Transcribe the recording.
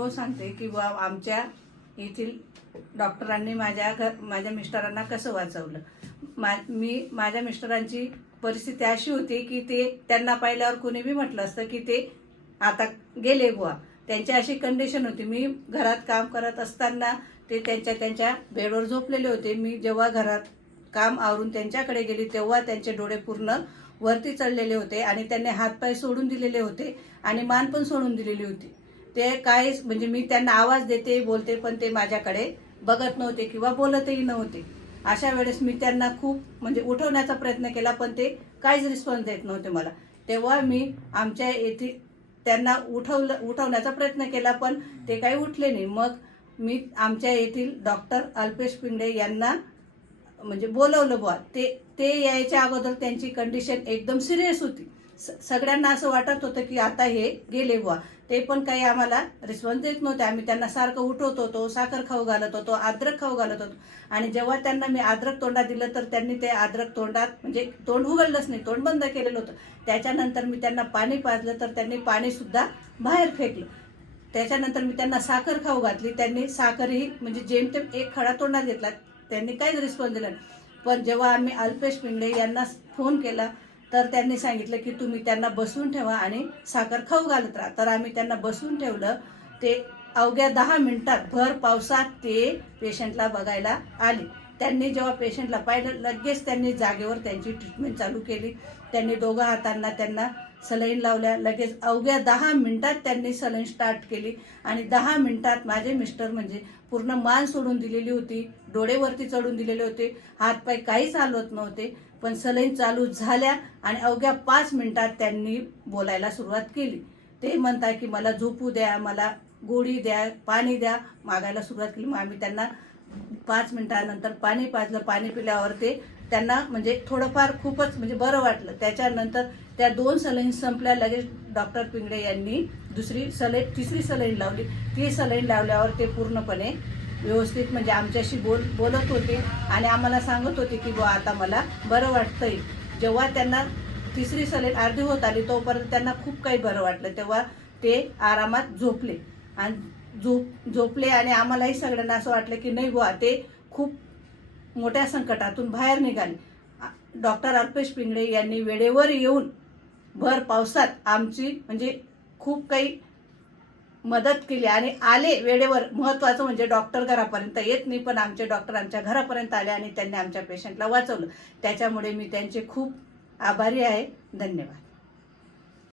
अनुभव सांगते की बा आमच्या येथील डॉक्टरांनी माझ्या घर माझ्या मिस्टरांना कसं वाचवलं? मा मी माझ्या मिस्टरांची परिस्थिती अशी होती की ते त्यांना पाहिल्यावर कोणी बी म्हटलं असतं की ते आता गेले बुवा. त्यांची अशी कंडिशन होती. मी घरात काम करत असताना ते त्यांच्या त्यांच्या बेडवर झोपलेले होते. मी जेव्हा घरात काम आवरून त्यांच्याकडे गेली तेव्हा त्यांचे डोळे पूर्ण वरती चढलेले होते आणि त्यांनी हातपाय सोडून दिलेले होते आणि मान पण सोडून दिलेली होती. ते काहीच म्हणजे मी त्यांना आवाज देते बोलते पण ते माझ्याकडे बघत नव्हते किंवा बोलतही नव्हते. अशा वेळेस मी त्यांना खूप म्हणजे उठवण्याचा प्रयत्न केला पण ते काहीच रिस्पॉन्स देत नव्हते मला. तेव्हा मी आमच्या येथे त्यांना उठवलं उठवण्याचा प्रयत्न केला पण ते काही उठले नाही. मग मी आमच्या येथील डॉक्टर अल्पेश पिंडे यांना म्हणजे बोलवलं बुवा ते ते यायच्या अगोदर त्यांची कंडिशन एकदम सिरियस होती. सगळ्यांना असं वाटत होतं की आता हे गेले बुवा. ते पण काही आम्हाला रिस्पॉन्स देत नव्हते. आम्ही त्यांना सारखं उठवत होतो साखर खाऊ घालत होतो अद्रक खाऊ घालत होतो. आणि जेव्हा त्यांना मी अद्रक तोंडात दिलं तर त्यांनी ते अद्रक तोंडात म्हणजे तोंड उघडलंच नाही तोंड बंद केलेलं होतं. त्याच्यानंतर मी त्यांना पाणी पाजलं तर त्यांनी पाणीसुद्धा बाहेर फेकलं. त्याच्यानंतर मी त्यांना साखर खाऊ घातली. त्यांनी साखरही म्हणजे जेमतेम एक खडा तोंडात घेतला. त्यांनी काहीच रिस्पॉन्स दिला नाही. पण जेव्हा आम्ही अल्पेश पिंगळे यांना फोन केला तर त्यांनी सांगितलं की तुम्ही त्यांना बसवून ठेवा आणि साखर खाऊ घालत राहा. तर आम्ही त्यांना बसवून ठेवलं. ते अवघ्या दहा मिनिटात भर पावसात ते पेशंटला बघायला आले. त्यांनी जेव्हा पेशंटला पाहिलं लगेच त्यांनी जागेवर त्यांची ट्रीटमेंट चालू केली. त्यांनी दोघं हातांना त्यांना सलाईन लावल्या. लगेच अवघ्या दहा मिनिटात त्यांनी सलाईन स्टार्ट केली. आणि दहा मिनिटात माझे मिस्टर म्हणजे पूर्ण मान सोडून दिलेली होती. डोळेवरती चढून दिलेले होते. हातपाय काहीच हलवत नव्हते. पण सलाईन चालू झाल्या आणि अवघ्या पाच मिनिटात त्यांनी बोलायला सुरुवात केली. ते म्हणतात की मला झोपू द्या मला गोळी द्या पाणी द्या. मागायला सुरुवात केली. मग आम्ही त्यांना पाच मिनिटानंतर पाणी पाजलं पाणी पिल्यावर ते त्यांना म्हणजे थोडंफार खूपच म्हणजे बरं वाटलं. त्याच्यानंतर त्या दोन सलाईन संपल्या लगेच डॉक्टर पिंगडे यांनी दुसरी सलाईन तिसरी सलाईन लावली. ती सलाईन लावल्यावर ते पूर्णपणे व्यवस्थित म्हणजे आमच्याशी बोल बोलत होते आणि आम्हाला सांगत होते की बुवा आता मला बरं वाटतंय. जेव्हा त्यांना तिसरी सलाईन अर्धी होत आली तोपर्यंत त्यांना खूप काही बरं वाटलं. तेव्हा ते आरामात झोपले. आणि झोप झोपले आणि आम्हालाही सगळ्यांना असं वाटलं की नाही बुवा ते खूप मोठ्या संकटातून बाहेर निघाले. डॉक्टर अल्पेश पिंगळे यांनी वेळेवर येऊन भर पावसात आमची म्हणजे खूप काही मदत केली आणि आले वेळेवर. महत्वाचं म्हणजे डॉक्टर घरापर्यंत येत नाही पण आमचे डॉक्टर आमच्या घरापर्यंत आले आणि त्यांनी आमच्या पेशंटला वाचवलं. त्याच्यामुळे मी त्यांचे खूप आभारी आहे. धन्यवाद.